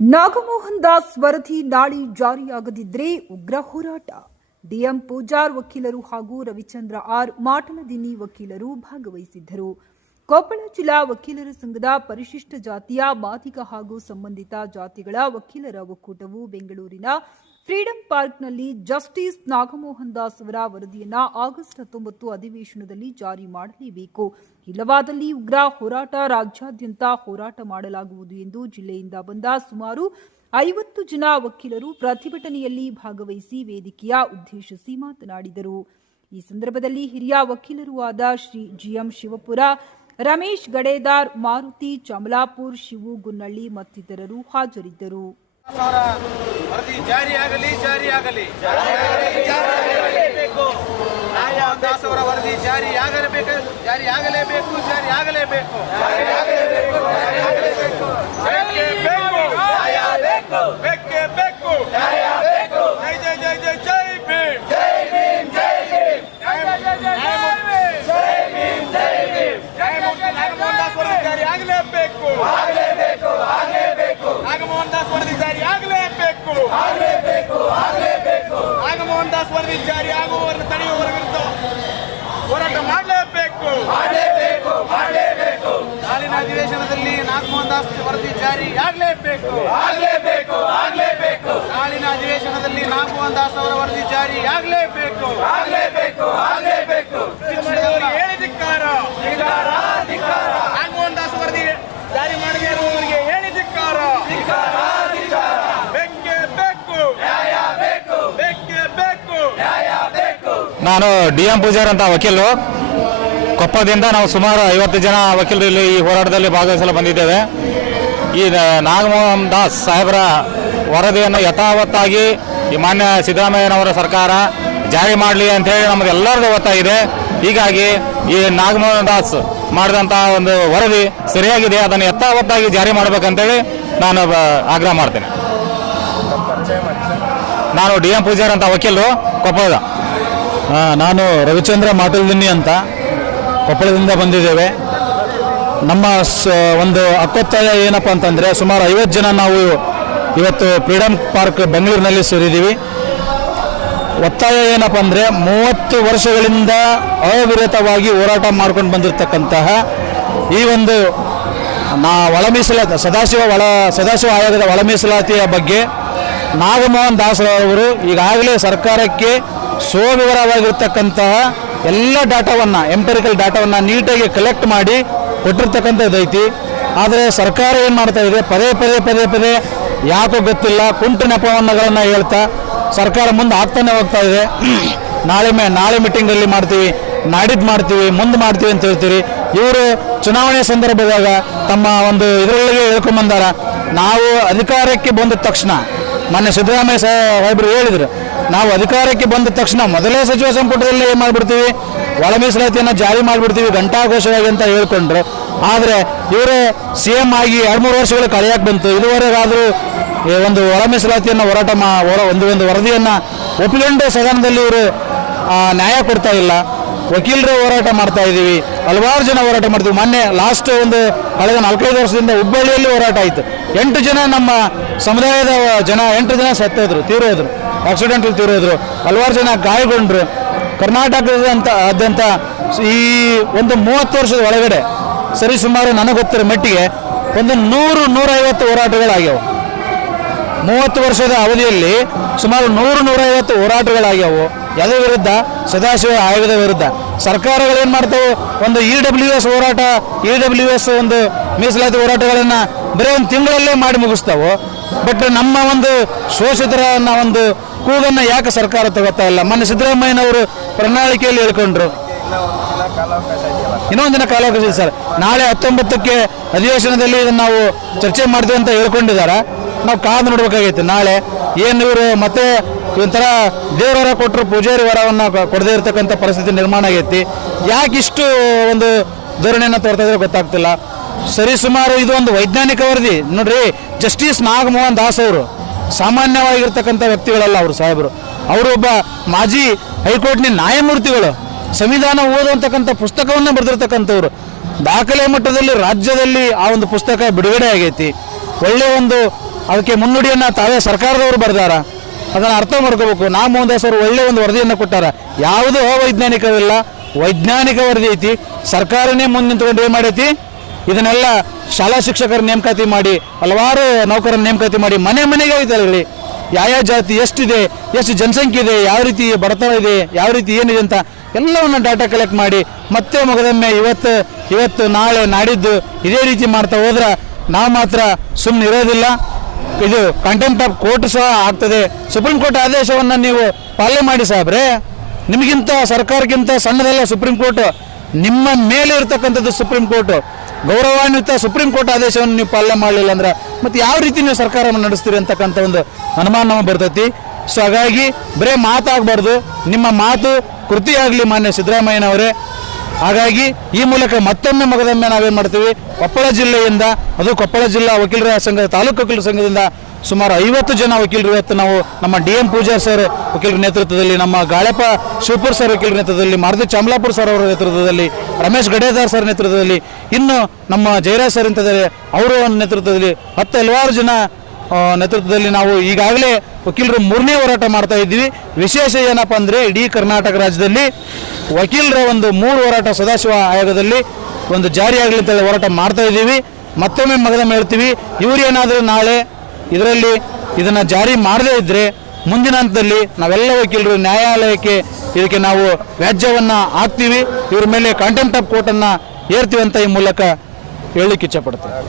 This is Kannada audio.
ನಾಗಮೋಹನ್ ದಾಸ್ ವರದಿ ನಾಳೆ ಜಾರಿಯಾಗದಿದ್ರೆ ಉಗ್ರ ಹೋರಾಟ. ಡಿಎಂ ಪೂಜಾರ್ ವಕೀಲರು ಹಾಗೂ ರವಿಚಂದ್ರ ಆರ್ ಮಾಟನದಿನಿ ವಕೀಲರು ಭಾಗವಹಿಸಿದ್ದರು. ಕೊಪ್ಪಳ ಜಿಲ್ಲಾ ವಕೀಲರ ಸಂಘದ ಪರಿಶಿಷ್ಟ ಜಾತಿಯ ಮಾದಿಗ ಹಾಗೂ ಸಂಬಂಧಿತ ಜಾತಿಗಳ ವಕೀಲರ ಒಕ್ಕೂಟವು ಬೆಂಗಳೂರಿನ ಫ್ರೀಡಂ ಪಾರ್ಕ್ನಲ್ಲಿ ಜಸ್ಟಿಸ್ ನಾಗಮೋಹನ್ ದಾಸ್ ಅವರ ವರದಿಯನ್ನು ಆಗಸ್ಟ್ ಹತ್ತೊಂಬತ್ತು ಅಧಿವೇಶನದಲ್ಲಿ ಜಾರಿ ಮಾಡಲೇಬೇಕು. ಇಲ್ಲವಾದಲ್ಲಿ ಉಗ್ರ ಹೋರಾಟ ರಾಜ್ಯಾದ್ಯಂತ ಹೋರಾಟ ಮಾಡಲಾಗುವುದು ಎಂದು ಜಿಲ್ಲೆಯಿಂದ ಬಂದ ಸುಮಾರು ಐವತ್ತು ಜನ ವಕೀಲರು ಪ್ರತಿಭಟನೆಯಲ್ಲಿ ಭಾಗವಹಿಸಿ ವೇದಿಕೆಯ ಉದ್ದೇಶಿಸಿ ಮಾತನಾಡಿದರು. ಈ ಸಂದರ್ಭದಲ್ಲಿ ಹಿರಿಯ ವಕೀಲರೂ ಆದ ಶ್ರೀ ಜಿಎಂ ಶಿವಪುರ, ರಮೇಶ್ ಗಡೇದಾರ್, ಮಾರುತಿ ಚಮಲಾಪುರ್, ಶಿವು ಗುನ್ನಳ್ಳಿ ಮತ್ತಿತರರು ಹಾಜರಿದ್ದರು. ವರದಿ ಜಾರಿಯಾಗಲಿ ಜಾರಿಯಾಗಲಿ. ಬೇಕು ಆಗಲೇಬೇಕು ದಾಸ್ ಅವರ ವರದಿ ಜಾರಿಯಾಗಲೇಬೇಕು ಜಾರಿಯಾಗಲೇಬೇಕು ಜಾರಿಯಾಗಲೇಬೇಕು. ಬೇಕೇ ಬೇಕು ಜೈ ಜೈ ಜೈ ಜೈ ಜೈ ಭೀಮ್ ನ್ಯಾಯಮೂರ್ತಿ ನಾಗಮೋಹನ್ ದಾಸ್ ವರದಿ ಜಾರಿಯಾಗಲೇಬೇಕು ನಾಗಮೋಹನ್ ದಾಸ್ ವರದಿ ಜಾರಿ ಆಗಲೇಬೇಕು ನಾಗಮೋಹನ್ ದಾಸ್ ವರದಿ ಜಾರಿ ಆಗುವವರನ್ನು ತಡೆಯುವವರ ವಿರುದ್ಧ ಹೋರಾಟ ಮಾಡಲೇಬೇಕು ಅಧಿವೇಶನದಲ್ಲಿ ನಾಗಮೋಹನ್ ದಾಸ್ ವರದಿ ಜಾರಿ ಆಗಲೇಬೇಕು. ನಾಳಿನ ಅಧಿವೇಶನದಲ್ಲಿ ನಾಗಮೋಹನ್ ದಾಸ್ ಅವರ ವರದಿ ಜಾರಿ ಆಗಲೇಬೇಕು. ಶಿಕ್ಷಣದವರಿಗೆ ಹೇಳಿದಿಕ್ಕಾರ ನಾಗಮೋಹನ್ ದಾಸ್ ವರದಿ ಜಾರಿ ಮಾಡದೇ ಇರುವವರಿಗೆ ಹೇಳಿದಿಕ್ಕಾರ ಬೆಕ್ಕೆ ಬೇಕು ಬೆಕ್ಕೆ ಬೇಕು. ನಾನು ಡಿ ಎಂ ಪೂಜಾರ್ ಅಂತ ವಕೀಲರು ಕೊಪ್ಪದಿಂದ ನಾವು ಸುಮಾರು ಐವತ್ತು ಜನ ವಕೀಲರು ಇಲ್ಲಿ ಈ ಹೋರಾಟದಲ್ಲಿ ಭಾಗವಹಿಸಲು ಬಂದಿದ್ದೇವೆ. ಈ ನಾಗಮೋಹನ್ ದಾಸ್ ಸಾಹೇಬರ ವರದಿಯನ್ನು ಯಥಾವತ್ತಾಗಿ ಈ ಮಾನ್ಯ ಸಿದ್ದರಾಮಯ್ಯನವರ ಸರ್ಕಾರ ಜಾರಿ ಮಾಡಲಿ ಅಂತೇಳಿ ನಮಗೆಲ್ಲರಿಗೂ ಗೊತ್ತಾಗಿದೆ ಹೀಗಾಗಿ ಈ ನಾಗಮೋಹನ್ ದಾಸ್ ಮಾಡಿದಂಥ ಒಂದು ವರದಿ ಸರಿಯಾಗಿದೆ, ಅದನ್ನು ಯಥಾವತ್ತಾಗಿ ಜಾರಿ ಮಾಡಬೇಕಂತೇಳಿ ನಾನು ಆಗ್ರಹ ಮಾಡ್ತೇನೆ. ನಾನು ಡಿ ಎಂ ಪೂಜಾರ್ ಅಂತ ವಕೀಲರು, ಕೊಪ್ಪಳದ. ನಾನು ರವಿಚಂದ್ರ ಮಾತಲ್ದಿನಿ ಅಂತ. ಕೊಪ್ಪಳದಿಂದ ಬಂದಿದ್ದೇವೆ. ನಮ್ಮ ಒಂದು ಹಕ್ಕೊತ್ತಾಯ ಏನಪ್ಪ ಅಂತಂದರೆ ಸುಮಾರು ಐವತ್ತು ಜನ ನಾವು ಇವತ್ತು ಫ್ರೀಡಮ್ ಪಾರ್ಕ್ ಬೆಂಗಳೂರಿನಲ್ಲಿ ಸೇರಿದ್ದೀವಿ. ಒತ್ತಾಯ ಏನಪ್ಪ ಅಂದರೆ ಮೂವತ್ತು ವರ್ಷಗಳಿಂದ ಅವಿರತವಾಗಿ ಹೋರಾಟ ಮಾಡ್ಕೊಂಡು ಬಂದಿರತಕ್ಕಂತಹ ಈ ಒಂದು ನಾ ಒಳ ಮೀಸಲಾತಿ ಸದಾಶಿವ ಒಳ, ಸದಾಶಿವ ಆಯೋಗದ ಒಳ ಮೀಸಲಾತಿಯ ಬಗ್ಗೆ ನಾಗಮೋಹನ್ ದಾಸರವರು ಈಗಾಗಲೇ ಸರ್ಕಾರಕ್ಕೆ ಸೋವಿವರವಾಗಿರ್ತಕ್ಕಂತಹ ಎಲ್ಲ ಡಾಟಾವನ್ನು ಎಂಪೆರಿಕಲ್ ಡಾಟಾವನ್ನು ನೀಟಾಗಿ ಕಲೆಕ್ಟ್ ಮಾಡಿ ಕೊಟ್ಟಿರ್ತಕ್ಕಂಥದ್ದೈತಿ ಆದರೆ ಸರ್ಕಾರ ಏನು ಮಾಡ್ತಾ ಇದೆ? ಪದೇ ಪದೇ ಪದೇ ಪದೇ ಯಾಕೋ ಗೊತ್ತಿಲ್ಲ, ಕುಂಟು ನೆಪವನ್ನಗಳನ್ನು ಹೇಳ್ತಾ ಸರ್ಕಾರ ಮುಂದೆ ಆಗ್ತಾನೆ ಹೋಗ್ತಾ ಇದೆ. ನಾಳೆ ಮೇ, ನಾಳೆ ಮೀಟಿಂಗಲ್ಲಿ ಮಾಡ್ತೀವಿ, ನಾಡಿದ್ದು ಮಾಡ್ತೀವಿ, ಮುಂದೆ ಮಾಡ್ತೀವಿ ಅಂತ ಹೇಳ್ತೀರಿ. ಇವರು ಚುನಾವಣೆ ಸಂದರ್ಭದಾಗ ತಮ್ಮ ಒಂದು ಇದರೊಳಗೆ ಹೇಳ್ಕೊಂಬಂದಾರ ನಾವು ಅಧಿಕಾರಕ್ಕೆ ಬಂದ ತಕ್ಷಣ, ಮೊನ್ನೆ ಸಿದ್ದರಾಮಯ್ಯ ಸಾಹೇಬರು ಹೇಳಿದರು ನಾವು ಅಧಿಕಾರಕ್ಕೆ ಬಂದ ತಕ್ಷಣ ಮೊದಲೇ ಸಚಿವ ಸಂಪುಟದಲ್ಲಿ ಏನು ಮಾಡಿಬಿಡ್ತೀವಿ? ಒಳ ಮೀಸಲಾತಿಯನ್ನು ಜಾರಿ ಮಾಡಿಬಿಡ್ತೀವಿ, ಘಂಟಾಘೋಷವಾಗಿ ಅಂತ ಹೇಳ್ಕೊಂಡ್ರು. ಆದರೆ ಇವರು ಸಿ ಎಂ ಆಗಿ ಎರಡು ಮೂರು ವರ್ಷಗಳು ಕಳೆಯಕ್ಕೆ ಬಂತು. ಇದುವರೆಗಾದರೂ ಒಂದು ಒಳ ಮೀಸಲಾತಿಯನ್ನು ಹೋರಾಟ ಮಾ ಒಂದು ಒಂದು ವರದಿಯನ್ನು ಒಪ್ಪಿಕೊಂಡು ಸದನದಲ್ಲಿ ಇವರು ನ್ಯಾಯ ಕೊಡ್ತಾ ಇಲ್ಲ. ವಕೀಲರು ಹೋರಾಟ ಮಾಡ್ತಾ ಇದ್ದೀವಿ ಹಲವಾರು ಜನ ಹೋರಾಟ ಮಾಡ್ತೀವಿ. ಮೊನ್ನೆ ಲಾಸ್ಟ್ ಒಂದು ಕಳೆದ ನಾಲ್ಕೈದು ವರ್ಷದಿಂದ ಹುಬ್ಬಳ್ಳಿಯಲ್ಲಿ ಹೋರಾಟ ಆಯಿತು. ಎಂಟು ಜನ ನಮ್ಮ ಸಮುದಾಯದ ಜನ, ಎಂಟು ಜನ ಸತ್ತೋದ್ರು, ತೀರೋದ್ರು. ಆಕ್ಸಿಡೆಂಟಲ್ಲಿ ತೀರೋದ್ರು ಹಲವಾರು ಜನ ಗಾಯಗೊಂಡ್ರು. ಕರ್ನಾಟಕದಂತ ಆದ್ಯಂತ ಈ ಒಂದು ಮೂವತ್ತು ವರ್ಷದ ಒಳಗಡೆ, ಸರಿ ಸುಮಾರು ನನಗೆ ಗೊತ್ತಿರೋ ಮಟ್ಟಿಗೆ ಒಂದು ನೂರು, ನೂರೈವತ್ತು ಹೋರಾಟಗಳಾಗ್ಯಾವ. ಮೂವತ್ತು ವರ್ಷದ ಅವಧಿಯಲ್ಲಿ ಸುಮಾರು ನೂರು, ನೂರೈವತ್ತು ಹೋರಾಟಗಳಾಗ್ಯಾವು. ಯಾವುದ್ರ ವಿರುದ್ಧ, ಸದಾಶಿವ ಆಯೋಗದ ವಿರುದ್ಧ. ಸರ್ಕಾರಗಳು ಏನು ಮಾಡ್ತಾವೆ? ಒಂದು ಇ ಡಬ್ಲ್ಯೂ ಎಸ್ ಹೋರಾಟ ಇ ಡಬ್ಲ್ಯೂ ಎಸ್ ಒಂದು ಮೀಸಲಾತಿ ಹೋರಾಟಗಳನ್ನು ಬರೀ ಒಂದು ತಿಂಗಳಲ್ಲೇ ಮಾಡಿ ಮುಗಿಸ್ತಾವೆ. ಬಟ್ ನಮ್ಮ ಒಂದು ಶೋಷಿತರನ್ನ ಒಂದು ಕೂಗನ್ನು ಯಾಕೆ ಸರ್ಕಾರ ತಗೋತಾ ಇಲ್ಲ? ಮೊನ್ನೆ ಸಿದ್ದರಾಮಯ್ಯನವರು ಪ್ರಣಾಳಿಕೆಯಲ್ಲಿ ಹೇಳ್ಕೊಂಡ್ರು. ಇನ್ನೊಂದು ದಿನ ಕಾಲಾವಕಾಶ ಇದೆ ಸರ್. ನಾಳೆ ಹತ್ತೊಂಬತ್ತಕ್ಕೆ ಅಧಿವೇಶನದಲ್ಲಿ ಇದನ್ನು ನಾವು ಚರ್ಚೆ ಮಾಡ್ತೀವಿ ಅಂತ ಹೇಳ್ಕೊಂಡಿದ್ದಾರೆ. ನಾವು ಕಾದು ನೋಡ್ಬೇಕಾಗೈತೆ. ನಾಳೆ ಏನು ಇವರು ಮತ್ತೆ ಒಂಥರ ದೇವರ ಕೊಟ್ಟರು ಪೂಜಾರಿ ವರವನ್ನು ಕೊಡದೇ ಇರತಕ್ಕಂಥ ಪರಿಸ್ಥಿತಿ ನಿರ್ಮಾಣ ಆಗೈತಿ. ಯಾಕೆ ಇಷ್ಟು ಒಂದು ಧೋರಣೆಯನ್ನು ತೋರ್ತಾ ಇದ್ರೆ ಗೊತ್ತಾಗ್ತಿಲ್ಲ. ಸರಿ ಸುಮಾರು ಇದು ಒಂದು ವೈಜ್ಞಾನಿಕ ವರದಿ. ನೋಡ್ರಿ, ಜಸ್ಟಿಸ್ ನಾಗಮೋಹನ್ ದಾಸ್ ಅವರು. ಸಾಮಾನ್ಯವಾಗಿರ್ತಕ್ಕಂಥ ವ್ಯಕ್ತಿಗಳಲ್ಲ ಅವರು ಸಾಹೇಬರು. ಅವರು ಒಬ್ಬ ಮಾಜಿ ಹೈಕೋರ್ಟ್ನ ನ್ಯಾಯಮೂರ್ತಿಗಳು. ಸಂವಿಧಾನ ಓದುವಂತಕ್ಕಂಥ ಪುಸ್ತಕವನ್ನು ಬರೆದಿರ್ತಕ್ಕಂಥವ್ರು. ದಾಖಲೆ ಮಟ್ಟದಲ್ಲಿ ರಾಜ್ಯದಲ್ಲಿ ಆ ಒಂದು ಪುಸ್ತಕ ಬಿಡುಗಡೆ ಆಗೈತಿ. ಒಳ್ಳೆಯ ಒಂದು ಅದಕ್ಕೆ ಮುನ್ನುಡಿಯನ್ನು ತಾವೇ ಸರ್ಕಾರದವರು ಬರೆದಾರ. ಅದನ್ನು ಅರ್ಥ ಮಾಡ್ಕೋಬೇಕು. ನಾ ಮೋಹನ್ ದಾಸ್ ಅವರು ಒಳ್ಳೆ ಒಂದು ವರದಿಯನ್ನು ಕೊಟ್ಟಾರ. ಯಾವುದೂ ಅವೈಜ್ಞಾನಿಕವಿಲ್ಲ. ವೈಜ್ಞಾನಿಕ ವರದಿ ಐತಿ. ಸರ್ಕಾರನೇ ಮುಂದೆ ನಿಂತ್ಕೊಂಡು ಏನು ಮಾಡೈತಿ? ಇದನ್ನೆಲ್ಲ ಶಾಲಾ ಶಿಕ್ಷಕರ ನೇಮಕಾತಿ ಮಾಡಿ, ಹಲವಾರು ನೌಕರರ ನೇಮಕಾತಿ ಮಾಡಿ, ಮನೆ ಮನೆಗೆ ಹೋಯ್ತಾರೆ ಯಾವ ಜಾತಿ, ಎಷ್ಟಿದೆ, ಎಷ್ಟು ಜನಸಂಖ್ಯೆ ಇದೆ, ಯಾವ ರೀತಿ ಬಡತನ ಇದೆ, ಯಾವ ರೀತಿ ಏನಿದೆ ಅಂತ ಎಲ್ಲವನ್ನು ಡಾಟಾ ಕಲೆಕ್ಟ್ ಮಾಡಿ, ಮತ್ತೆ ಮಗದೊಮ್ಮೆ ಇವತ್ತು ಇವತ್ತು, ನಾಳೆ, ನಾಡಿದ್ದು ಇದೇ ರೀತಿ ಮಾಡ್ತಾ ಹೋದ್ರೆ ನಾವು ಮಾತ್ರ ಸುಮ್ಮನೆ ಇರೋದಿಲ್ಲ. ಇದು ಕಂಟೆಂಟ್ ಆಫ್ ಕೋರ್ಟ್ ಸಹ ಆಗ್ತದೆ. ಸುಪ್ರೀಂ ಕೋರ್ಟ್ ಆದೇಶವನ್ನು ನೀವು ಪಾಲನೆ ಮಾಡಿ ಸಾಬ್ರೆ ನಿಮಗಿಂತ ಸರ್ಕಾರಕ್ಕಿಂತ ಸಣ್ಣದಲ್ಲ ಸುಪ್ರೀಂ ಕೋರ್ಟ್ ನಿಮ್ಮ ಮೇಲೆ ಇರತಕ್ಕಂಥದ್ದು ಸುಪ್ರೀಂ ಕೋರ್ಟ್ ಗೌರವಾನ್ವಿತ ಸುಪ್ರೀಂ ಕೋರ್ಟ್ ಆದೇಶವನ್ನು ನೀವು ಪಾಲನೆ ಮಾಡಲಿಲ್ಲ ಅಂದ್ರೆ ಮತ್ತೆ ಯಾವ ರೀತಿ ನೀವು ಸರ್ಕಾರವನ್ನು ನಡೆಸ್ತೀರಿ ಅಂತಕ್ಕಂಥ ಒಂದು ಅನುಮಾನ ಬರ್ತೈತಿ. ಸೊ ಹಾಗಾಗಿ ಬರೇ ಮಾತಾಗಬಾರ್ದು. ನಿಮ್ಮ ಮಾತು ಕೃತಿಯಾಗಲಿ ಮಾನ್ಯ ಸಿದ್ದರಾಮಯ್ಯನವರೇ. ಹಾಗಾಗಿ ಈ ಮೂಲಕ ಮತ್ತೊಮ್ಮೆ ಮಗದೊಮ್ಮೆ ನಾವೇನು ಮಾಡ್ತೀವಿ? ಕೊಪ್ಪಳ ಜಿಲ್ಲೆಯಿಂದ, ಅದು ಕೊಪ್ಪಳ ಜಿಲ್ಲಾ ವಕೀಲರ ಸಂಘ, ತಾಲೂಕು ವಕೀಲರ ಸಂಘದಿಂದ ಸುಮಾರು ಐವತ್ತು ಜನ ವಕೀಲರು ಇವತ್ತು ನಾವು ನಮ್ಮ ಡಿ ಎಂ ಪೂಜಾ ಸರ್ ವಕೀಲರ ನೇತೃತ್ವದಲ್ಲಿ, ನಮ್ಮ ಗಾಳಪ್ಪ ಶಿವಪುರ್ ಸರ್ ವಕೀಲರ ನೇತೃತ್ವದಲ್ಲಿ, ಮಾರುತಿ ಚಾಮಲಾಪುರ್ ಸರ್ ಅವರ ನೇತೃತ್ವದಲ್ಲಿ, ರಮೇಶ್ ಗಡೇದಾರ್ ಸರ್ ನೇತೃತ್ವದಲ್ಲಿ, ಇನ್ನು ನಮ್ಮ ಜಯರಾಜ್ ಸರ್ ಅಂತಂದರೆ ಅವರ ನೇತೃತ್ವದಲ್ಲಿ ಹತ್ತು ಹಲವಾರು ಜನ ನೇತೃತ್ವದಲ್ಲಿ ನಾವು ಈಗಾಗಲೇ ವಕೀಲರು ಮೂರನೇ ಹೋರಾಟ ಮಾಡ್ತಾ ಇದ್ದೀವಿ. ವಿಶೇಷ ಏನಪ್ಪ ಅಂದರೆ ಇಡೀ ಕರ್ನಾಟಕ ರಾಜ್ಯದಲ್ಲಿ ವಕೀಲರ ಒಂದು ಮೂರು ಹೋರಾಟ ಸದಾಶಿವ ಆಯೋಗದಲ್ಲಿ ಒಂದು ಜಾರಿಯಾಗಲಿ ಅಂತೇಳಿ ಹೋರಾಟ ಮಾಡ್ತಾ ಇದ್ದೀವಿ. ಮತ್ತೊಮ್ಮೆ ಮಗದ ಹೇಳ್ತೀವಿ, ಇವ್ರು ಏನಾದರೂ ನಾಳೆ ಇದರಲ್ಲಿ ಇದನ್ನು ಜಾರಿ ಮಾಡದೇ ಇದ್ದರೆ ಮುಂದಿನ ಹಂತದಲ್ಲಿ ನಾವೆಲ್ಲ ವಕೀಲರು ನ್ಯಾಯಾಲಯಕ್ಕೆ ಇದಕ್ಕೆ ನಾವು ವ್ಯಾಜ್ಯವನ್ನು ಹಾಕ್ತೀವಿ. ಇವ್ರ ಮೇಲೆ ಕಾಂಟೆಂಪ್ಟ್ ಆಫ್ ಕೋರ್ಟನ್ನು ಏರ್ತೀವಿ ಅಂತ ಈ ಮೂಲಕ ಹೇಳಲಿಕ್ಕೆ ಇಚ್ಛಪಡ್ತೇವೆ